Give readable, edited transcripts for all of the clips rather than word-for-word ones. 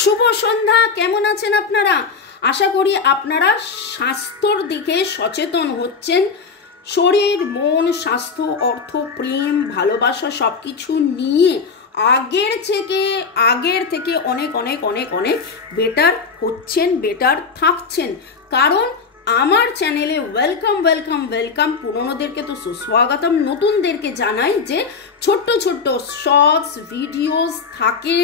শুভ সন্ধ্যা। কেমন আছেন আপনারা? আশা করি আপনারা স্বাস্থ্যর দিকে সচেতন হচ্ছেন। শরীর, মন, স্বাস্থ্য, অর্থ, প্রেম, ভালোবাসা সব কিছু নিয়ে আগের থেকে অনেক অনেক অনেক অনেক বেটার হচ্ছেন, বেটার থাকছেন। কারণ আমার চ্যানেলে ওয়েলকাম। পুরনোদেরকে তো সুস্বাগতম, নতুনদেরকে জানাই যে ছোট্ট ছোট্ট শর্টস ভিডিওস থাকে,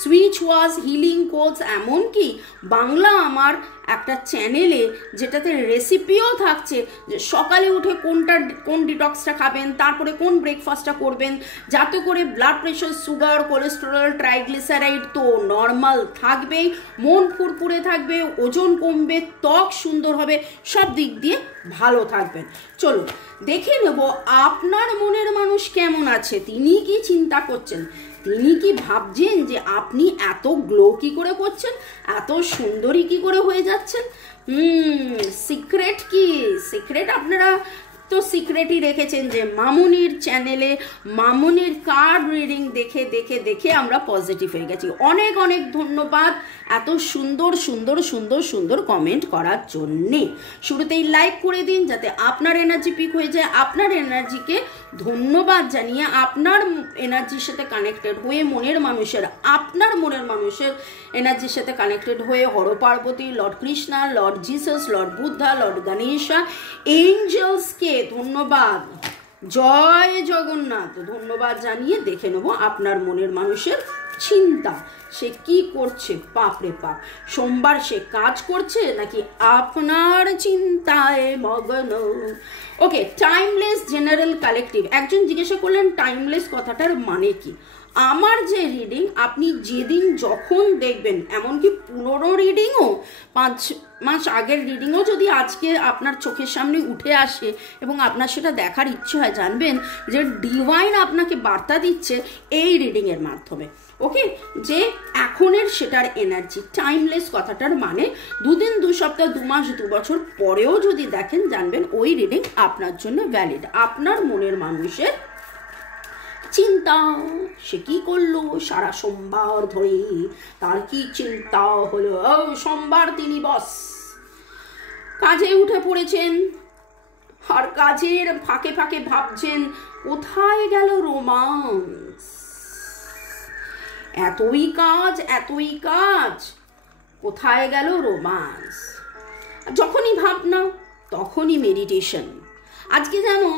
সুইচ ওয়াশ, হিলিং কোর্স, এমনকি বাংলা আমার একটা চ্যানেলে যেটাতে রেসিপিও থাকছে, যে সকালে উঠে কোন ডিটক্সটা খাবেন, তারপরে কোন ব্রেকফাস্টটা করবেন যাতে করে blood pressure, sugar, cholesterol, triglyceride তো নর্মাল থাকবেই, মন ফুরফুরে থাকবে, ওজন কমবে, ত্বক সুন্দর হবে, সব দিক দিয়ে ভালো থাকবেন। চলুন দেখে নেব আপনার মনের মানুষ কেমন আছে। তিনি কি চিন্তা করছেন, তিনি কি ভাবছেন যে আপনি এত গ্লো কি করে করছেন, এত সুন্দরী কি করে হয়ে যাচ্ছেন। সিক্রেট কি? সিক্রেট আপনারা তো সিক্রেটই রেখেছেন যে মামুনির চ্যানেলে মামুনির কার্ড রিডিং দেখে দেখে দেখে আমরা পজিটিভ হয়ে গেছি। অনেক অনেক ধন্যবাদ এত সুন্দর সুন্দর সুন্দর সুন্দর কমেন্ট করার জন্যে। শুরুতেই লাইক করে দিন যাতে আপনার এনার্জি পিক হয়ে যায়। আপনার এনার্জিকে ধন্যবাদ জানিয়ে আপনার এনার্জির সাথে কানেক্টেড হয়ে আপনার মনের মানুষের এনার্জির সাথে কানেক্টেড হয়ে Har Parvati, lord Krishna, lord Jesus, lord Buddha, lord Ganesha, এঞ্জেলসকে ধন্যবাদ, জয় জগন্নাথ ধন্যবাদ জানিয়ে দেখে নেব আপনার মনের মানুষের চিন্তা, সে কি করছে। বাপরে বাপ, সোমবার সে কাজ করছে নাকি আপনার চিন্তায় মগ্ন। ওকে, টাইমলেস জেনারেল কালেকটিভ। একজন জিজ্ঞাসা করলেন টাইমলেস কথাটার মানে কি। আমার যে রিডিং আপনি যেদিন যখন দেখবেন, এমনকি পুরনো রিডিংও 5 মাস আগের রিডিংও যদি আজকে আপনার চোখের সামনে উঠে আসে এবং আপনার সেটা দেখার ইচ্ছে হয়, জানবেন যে ডিভাইন আপনাকে বার্তা দিচ্ছে এই রিডিংয়ের মাধ্যমে। ওকে, যে এখনের সেটার এনার্জি। টাইমলেস কথাটার মানে 2 দিন, 2 সপ্তাহ, 2 মাস, 2 বছর পরেও যদি দেখেন, জানবেন ওই রিডিং আপনার জন্য ভ্যালিড। আপনার মনের মানুষের চিন্তা, সে কি করলো সারা সোমবার ধরে, তার কি চিন্তা হলো। সোমবার তিনি বস, কাজে উঠে পড়েছেন, আর কাজের ফাঁকে ফাঁকে ভাবছেন কোথায় গেল রোমান্স। এতই কাজ, কোথায় গেল রোমান্স। যখনই ভাবনা তখনই মেডিটেশন। আজকে জানো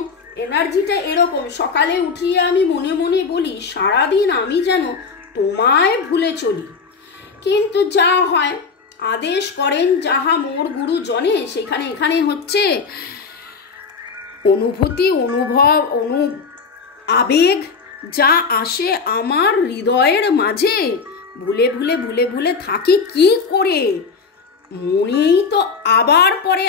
এনার্জিটা এরকম, সকালে উঠিয়ে আমি মনে মনে বলি সারাদিন আমি যেন তোমায় ভুলে চলি, কিন্তু যা হয় আদেশ করেন যাহা মোর গুরু জনে, সেখানে এখানে হচ্ছে অনুভূতি, আবেগ যা আসে আমার হৃদয়ের মাঝে, ভুলে থাকি কি করে। মনেই তো আবার পরে।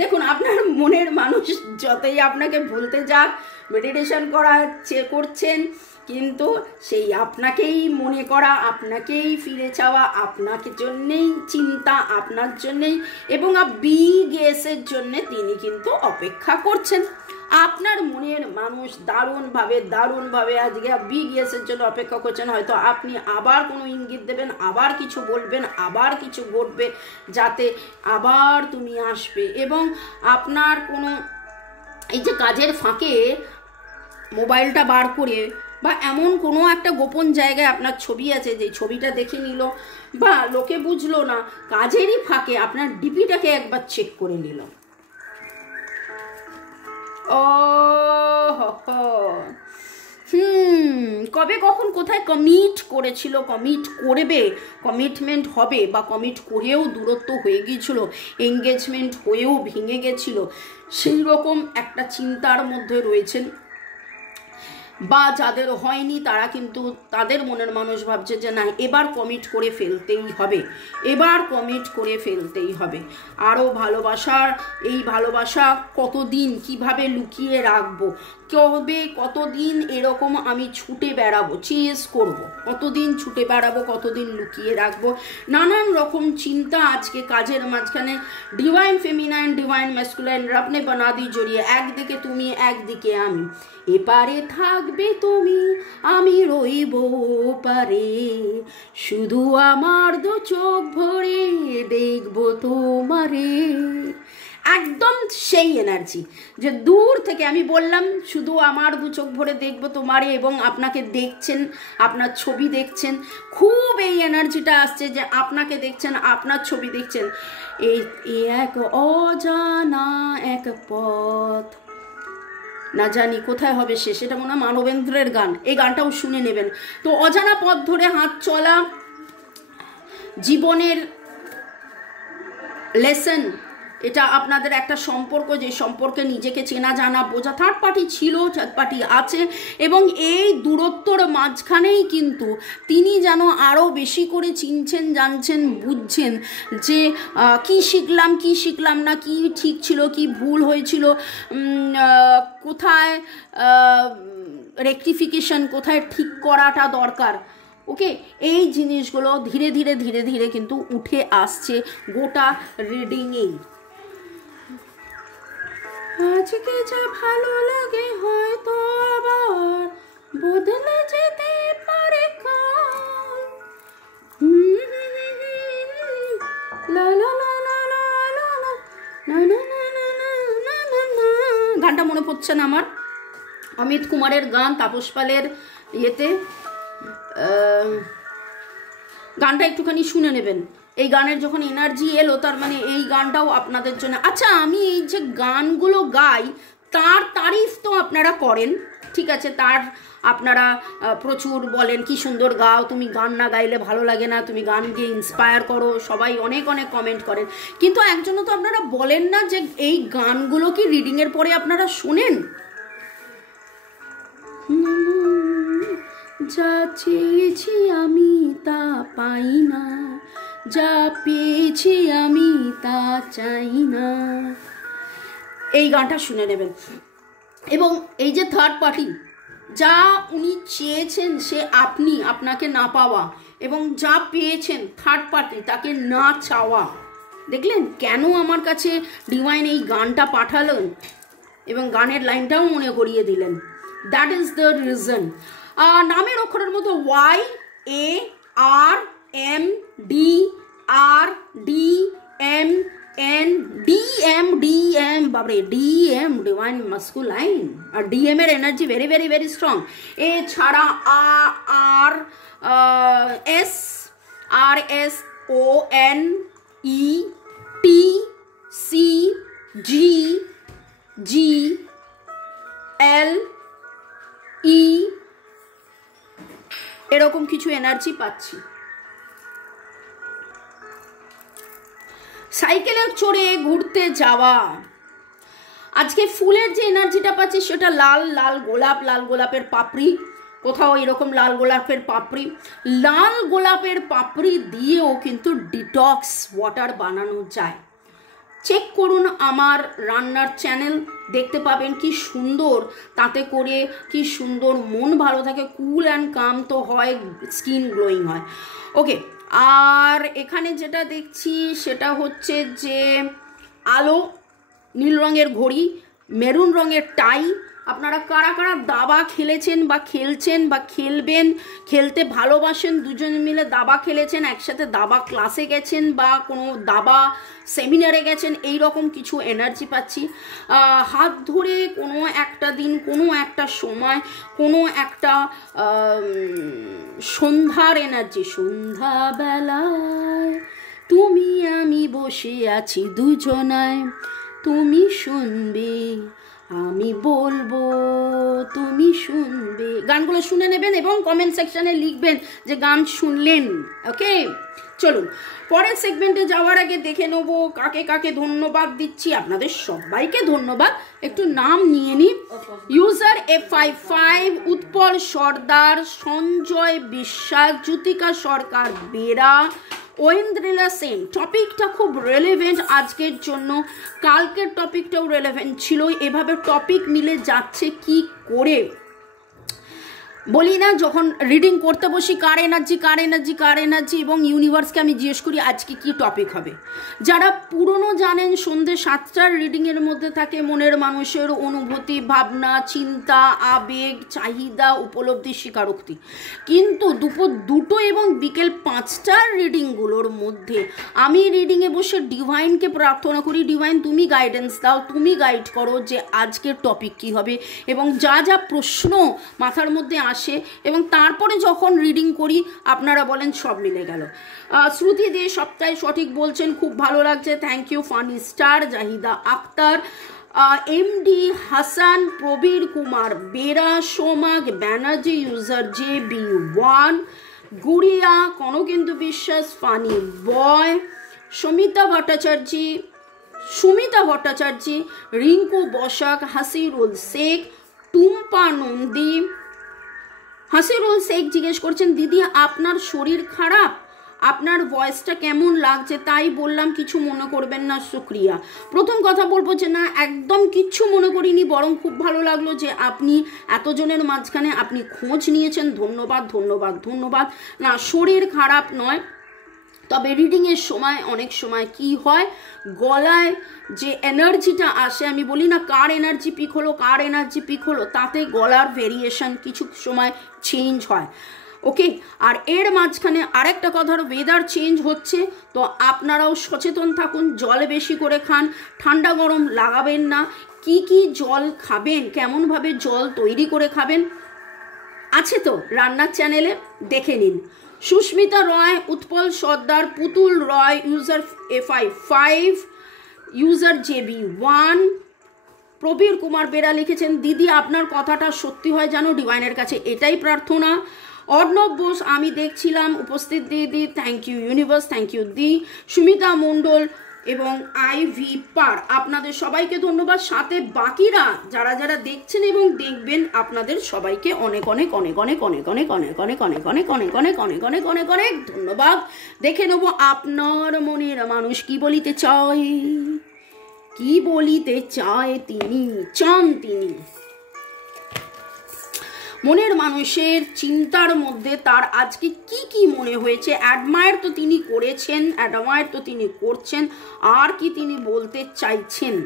দেখুন, আপনার মনের মানুষ যতই আপনাকে ভুলতে যাক, মেডিটেশন করছেন, কিন্তু সেই আপনাকেই মনে করা, আপনাকেই ফিরে চাওয়া, আপনাকে জন্যেই চিন্তা, আপনার জন্যেই, এবং বিগ এসের জন্যে তিনি কিন্তু অপেক্ষা করছেন। আপনার মনের মানুষ দারুণভাবে আজকে বিগ এসের জন্য অপেক্ষা করছেন। হয়তো আপনি আবার কোনো ইঙ্গিত দেবেন, আবার কিছু বলবেন, আবার কিছু ঘটবে যাতে আবার তুমি আসবে। এবং আপনার কোনো এই যে কাজের ফাঁকে মোবাইলটা বার করে, বা এমন কোনো একটা গোপন জায়গায় আপনার ছবি আছে, যে ছবিটা দেখে নিল বা লোকে বুঝলো না, কাজেরই ফাঁকে আপনার ডিপিটাকে একবার চেক করে নিল। কবে কখন কোথায় কমিট করেছিল, কমিট করবে, কমিটমেন্ট হবে, বা কমিট করেও দূরত্ব হয়ে গিয়েছিল, এঙ্গেজমেন্ট হয়েও ভেঙে গেছিল, সেই রকম একটা চিন্তার মধ্যে রয়েছেন। বা যাদের হয়নি তারা কিন্তু তাদের মনের মানুষ ভাবছে যে না, এবার কমিট করে ফেলতেই হবে। আরও ভালোবাসার, এই ভালোবাসা কতদিন কিভাবে লুকিয়ে রাখবো, কবে কতদিন এরকম আমি ছুটে বেড়াবো, চেস করব, কতদিন ছুটে বেড়াবো, কতদিন লুকিয়ে রাখবো, নানান রকম চিন্তা। আজকে কাজের মাঝখানে ডিভাইন ফেমিনাইন ডিভাইন ম্যাসকুলাইন রবনে বানাদি জড়িয়ে, একদিকে তুমি একদিকে আমি, এপারে থাকবে তুমি আমি রইব পারে, শুধু আমার দু চোখ ভরে দেখবো তোমারে। একদম সেই এনার্জি যে দূর থেকে আমি বললাম শুধু আমার দু চোখ ভরে দেখবো তোমারে, এবং আপনাকে দেখছেন, আপনার ছবি দেখছেন, খুব এই এনার্জিটা আসছে যে আপনাকে দেখছেন, আপনার ছবি দেখছেন। এই এক অজানা এক পথ, না জানি কোথায় হবে শেষ, এটা মনে হয় মানবেন্দ্রের গান, এই গানটাও শুনে নেবেন। তো অজানা পথ ধরে হাত চলা, জীবনের লেসন, এটা আপনাদের একটা সম্পর্ক, যে সম্পর্কে নিজেকে চেনা জানা বোঝা, থার্ড পার্টি ছিল, থার্ড পার্টি আছে, এবং এই দূরত্বর মাঝখানেই কিন্তু তিনি যেন আরও বেশি করে চিনছেন, জানছেন, বুঝছেন যে কি শিখলাম কি শিখলাম না, কি ঠিক ছিল কি ভুল হয়েছিল, কোথায় রেকটিফিকেশন, কোথায় ঠিক করাটা দরকার। ওকে, এই জিনিসগুলো ধীরে ধীরে ধীরে ধীরে কিন্তু উঠে আসছে গোটা রিডিংয়েই। আজকে যা ভালো লাগে হয়তো আবার বদলে যেতে পারে কাল। গানটা মনে পড়ছে না আমার, অমিত কুমারের গান, তাপস পালের ইয়েতে, গানটা একটুখানি শুনে নেবেন। এই গানের যখন এনার্জি এলো, তার মানে এই গানটাও আপনাদের জন্য। আচ্ছা, আমি এই যে গানগুলো গাই তার তারিফ তো আপনারা করেন, ঠিক আছে, তার আপনারা প্রচুর বলেন কি সুন্দর গাও, তুমি গান না গাইলে ভালো লাগে না, তুমি গান গিয়ে ইন্সপায়ার করো, সবাই অনেক অনেক কমেন্ট করেন, কিন্তু একজনও তো আপনারা বলেন না যে এই গানগুলো কি রিডিংয়ের পরে আপনারা শোনেন। যা চেয়েছি আমি তা পাই না, যা পেয়েছি আমি তা চাই না, এই গানটা শুনে নেবেন। এবং এই যে থার্ড পার্টি, যা উনি চেয়েছেন সে আপনি, আপনাকে না পাওয়া, এবং যা পেয়েছেন থার্ড পার্টি তাকে না চাওয়া, দেখলেন কেন আমার কাছে ডিভাইন এই গানটা পাঠালেন এবং গানের লাইনটাও মনে করিয়ে দিলেন। That is the reason. নামের অক্ষরের মতো Y A R M D R D M N D M বাবরে ডি এম ডিভাইন মাস্কুলাইন, আর ডিএম এর energy very very very strong. এ ছাড়া আর S O N E T C G G L E, এরকম কিছু energy পাচ্ছি। সাইকেলে চড়ে ঘুরতে যাওয়া, আজকে ফুলের যে এনার্জিটা পাচ্ছি সেটা লাল লাল গোলাপ, লাল গোলাপের পাপড়ি, কোথাও এরকম লাল গোলাপের পাপড়ি, লাল গোলাপের পাপড়ি দিয়েও কিন্তু ডিটক্স ওয়াটার বানানো যায়। চেক করুন আমার রান্নার চ্যানেল, দেখতে পাবেন কি সুন্দর, তাতে করে কি সুন্দর মন ভালো থাকে, কুল অ্যান্ড কাম তো হয়, স্কিন গ্লোয়িং হয়। ওকে, আর এখানে যেটা দেখছি সেটা হচ্ছে যে আলো, নীল রঙের ঘড়ি, মেরুন রঙের টাই। আপনারা কারা কারা দাবা খেলেছেন বা খেলছেন বা খেলবেন, খেলতে ভালোবাসেন, দুজন মিলে দাবা খেলেছেন, একসাথে দাবা ক্লাসে গেছেন বা কোনো দাবা সেমিনারে গেছেন, এই রকম কিছু এনার্জি পাচ্ছি। হাত ধরে কোনো একটা দিন, কোনো একটা সময়, কোনো একটা সন্ধ্যার এনার্জি, সন্ধ্যাবেলায় তুমি আমি বসে আছি দুজনায়, তুমি শুনবে আমি বলবো তুমি শুনবে। গানগুলো শুনে নেবেন এবং কমেন্ট সেকশনে লিখবেন যে গান শুনলেন। ওকে, চলুন পরের সেগমেন্টে যাওয়ার আগে দেখে নেব কাকে কাকে ধন্যবাদ দিচ্ছি। আপনাদের সবাইকে ধন্যবাদ, একটু নাম নিয়ে নিই। ইউজার F55, উৎপল সর্দার, সঞ্জয় বিশ্বাস, জ্যোতিকা সরকার বেরা, ঐন্দ্রিলা সেন, টপিকটা খুব রেলেভেন্ট আজকের জন্য, কালকের টপিকটাও রেলেভেন্ট ছিল, এভাবে টপিক মিলে যাচ্ছে কি করে। বলি না যখন রিডিং করতে বসি কার এনার্জি কার এনার্জি কার এনার্জি, এবং ইউনিভার্সকে আমি জিজ্ঞেস করি আজকে কি টপিক হবে। যারা পুরনো জানেন সন্ধ্যে 7টার রিডিংয়ের মধ্যে থাকে মনের মানুষের অনুভূতি, ভাবনা, চিন্তা, আবেগ, চাহিদা, উপলব্ধি, স্বীকারোক্তি। কিন্তু দুপুর 2টো এবং বিকেল 5টার রিডিংগুলোর মধ্যে আমি রিডিংয়ে বসে ডিভাইনকে প্রার্থনা করি, ডিভাইন তুমি গাইডেন্স দাও, তুমি গাইড করো যে আজকের টপিক কি হবে, এবং যা যা প্রশ্ন মাথার মধ্যে আসে, এবং তারপরে যখন রিডিং করি আপনারা বলেন সব মিলে গেল। শ্রুতি দে সপ্তাহে সঠিক বলছেন, খুব ভালো লাগছে, thank you. Funny star, Zahida Akter, MD Hasan, Prabir Kumar Bera, সোমাগ Banerjee, user JB1, Gudiya, Kanakendu Biswas, funny boy, Sumita Bhattacharya, Rinku Basak, Hasirul Sheikh, Tumpa Nandi. Hasirul Sheikh জিজ্ঞেস করছেন দিদি আপনার শরীর খারাপ, আপনার ভয়েসটা কেমন লাগছে, তাই বললাম কিছু মনে করবেন না, শুক্রিয়া। প্রথম কথা বলবো যে না, একদম কিচ্ছু মনে করিনি, বরং খুব ভালো লাগলো যে আপনি এতজনের মাঝখানে আপনি খোঁজ নিয়েছেন, ধন্যবাদ ধন্যবাদ ধন্যবাদ। না, শরীর খারাপ নয়, তবে রিডিংয়ের সময় অনেক সময় কি হয়, গলায় যে এনার্জিটা আসে, আমি বলি না কার এনার্জি পিক হলো কার এনার্জি পিক হলো, তাতে গলার ভেরিয়েশন কিছু সময় চেঞ্জ হয়। ওকে, আর এর মাঝখানে আরেকটা কথার, ওয়েদার চেঞ্জ হচ্ছে, তো আপনারাও সচেতন থাকুন, জল বেশি করে খান, ঠান্ডা গরম লাগাবেন না, কি কি জল খাবেন, কেমনভাবে জল তৈরি করে খাবেন আছে তো রান্নার চ্যানেলে, দেখে নিন। সুস্মিতা রয়, Utpal Sardar, Putul Roy, user FI5, user JB1, Prabir Kumar Bera লিখেছেন দিদি আপনার কথাটা সত্যি হয় জানো, ডিভাইনের কাছে এটাই প্রার্থনা। অর্ণব বোস, আমি দেখছিলাম উপস্থিত দিদি, thank you universe, thank you দি। সুমিতা মণ্ডল এবং IV পার, আপনাদের সবাইকে ধন্যবাদ, সাথে বাকিরা যারা যারা দেখছেন এবং দেখবেন আপনাদের সবাইকে অনেক অনেক অনেক অনেক অনেক অনেক অনেক অনেক অনেক অনেক অনেক অনেক অনেক অনেক অনেক অনেক ধন্যবাদ। দেখে নেব আপনার মনের মানুষ কি বলিতে চায়, কি বলিতে চায় তিনি, চান তিনি। মনের মানুষের চিন্তার মধ্যে তার আজকে কি কি মনে হয়েছে, অ্যাডমায়ার তো তিনি করেছেন, অ্যাডমায়ার তো তিনি করছেন, আর কি তিনি বলতে চাইছেন।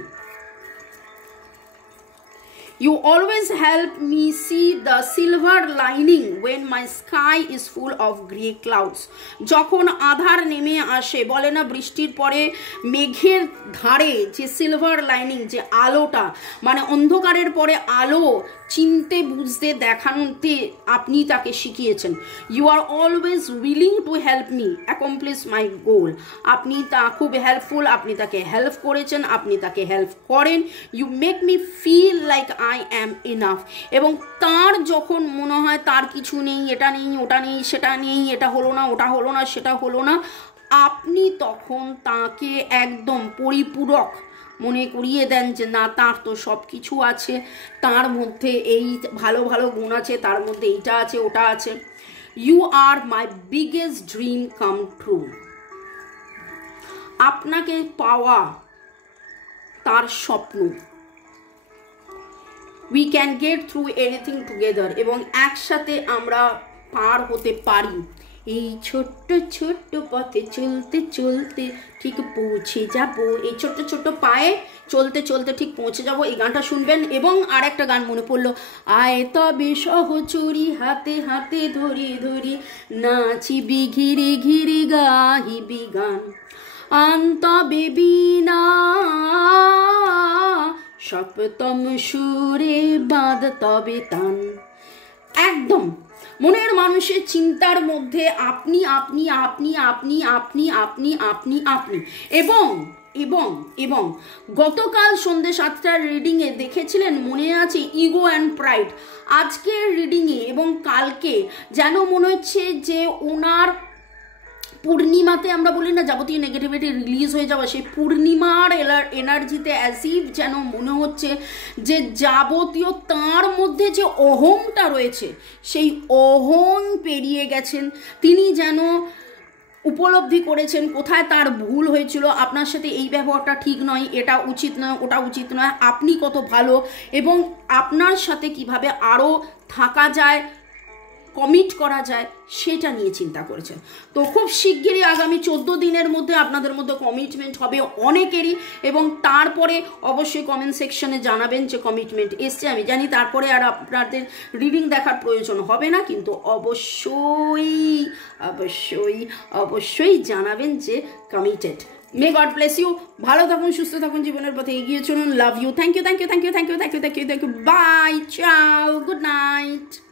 You always help me see the silver lining when my sky is full of grey clouds. যখন আধার নেমে আসে, বলে না বৃষ্টির পরে মেঘের ধারে যে সিলভার লাইনিং, যে আলোটা, মানে অন্ধকারের পরে আলো চিনতে বুঝতে দেখানোতে আপনি তাকে শিখিয়েছেন। You are always willing to help me accomplish my goal. আপনি তা খুব হেল্পফুল, আপনি তাকে হেল্প করেছেন, আপনি তাকে হেল্প করেন। You make me feel like I am enough. এবং তার যখন মনে হয় তার কিছু নেই, এটা নেই, ওটা নেই, সেটা নেই, এটা হলো না, ওটা হলো না, সেটা হলো না, আপনি তখন তাকে একদম পরিপূরক মনে করিয়ে দেন যে না, তার তো সব কিছু আছে, তার মধ্যে এই ভালো ভালো গুণ আছে, তার মধ্যে এইটা আছে, ওটা আছে। You are my biggest dream come true. আপনাকে পাওয়া তার স্বপ্ন। We can get through anything together, এবং একসাথে আমরা পার হতে পারি। এই ছোট্ট ছোট্ট পথে চলতে চলতে ঠিক পৌঁছে যাব, এই ছোট্ট ছোট্ট পায়ে চলতে চলতে ঠিক পৌঁছে যাব। এই গানটা শুনবেন। এবং আর একটা গান মনে পড়লো, আয় তবে সহচরি হাতে হাতে ধরি ধরি নাচিবি ঘিরি ঘিরি গাহিবি গান, আন্তবে বিনা সপ্তম সুরে বাঁধ তবে তান। একদম মনের মানুষের চিন্তার মধ্যে আপনি আপনি আপনি আপনি আপনি আপনি আপনি আপনি এবং এবং এবং গতকাল সন্ধ্যে 7টার রিডিংয়ে দেখেছিলেন, মনে আছে, ইগো অ্যান্ড প্রাইড। আজকের রিডিংয়ে এবং কালকে যেন মনে হচ্ছে যে ওনার পূর্ণিমাতে আমরা বলি না যাবতীয় নেগেটিভিটি রিলিজ হয়ে যাওয়া, সেই পূর্ণিমার এনার্জিতে অ্যাসিভ যেন মনে হচ্ছে যে যাবতীয় তার মধ্যে যে অহংটা রয়েছে সেই অহং পেরিয়ে গেছেন তিনি, যেন উপলব্ধি করেছেন, কোথায় তার ভুল হয়েছিল, আপনার সাথে এই ব্যবহারটা ঠিক নয়, এটা উচিত নয়, ওটা উচিত নয়, আপনি কত ভালো এবং আপনার সাথে কিভাবে আরও থাকা যায়, কমিট করা যায়, সেটা নিয়ে চিন্তা করেছেন। তো খুব শিগগিরই আগামী 14 দিনের মধ্যে আপনাদের মধ্যে কমিটমেন্ট হবে অনেকেরই, এবং তারপরে অবশ্যই কমেন্ট সেকশনে জানাবেন যে কমিটমেন্ট এসছে। আমি জানি তারপরে আর আপনাদের রিডিং দেখার প্রয়োজন হবে না, কিন্তু অবশ্যই অবশ্যই অবশ্যই জানাবেন যে committed. May God bless you. ভালো থাকুন, সুস্থ থাকুন, জীবনের পথে এগিয়ে চলুন। Love you. Thank you, thank you, thank you, thank you, thank you, thank you, thank you. Bye, ciao, good night.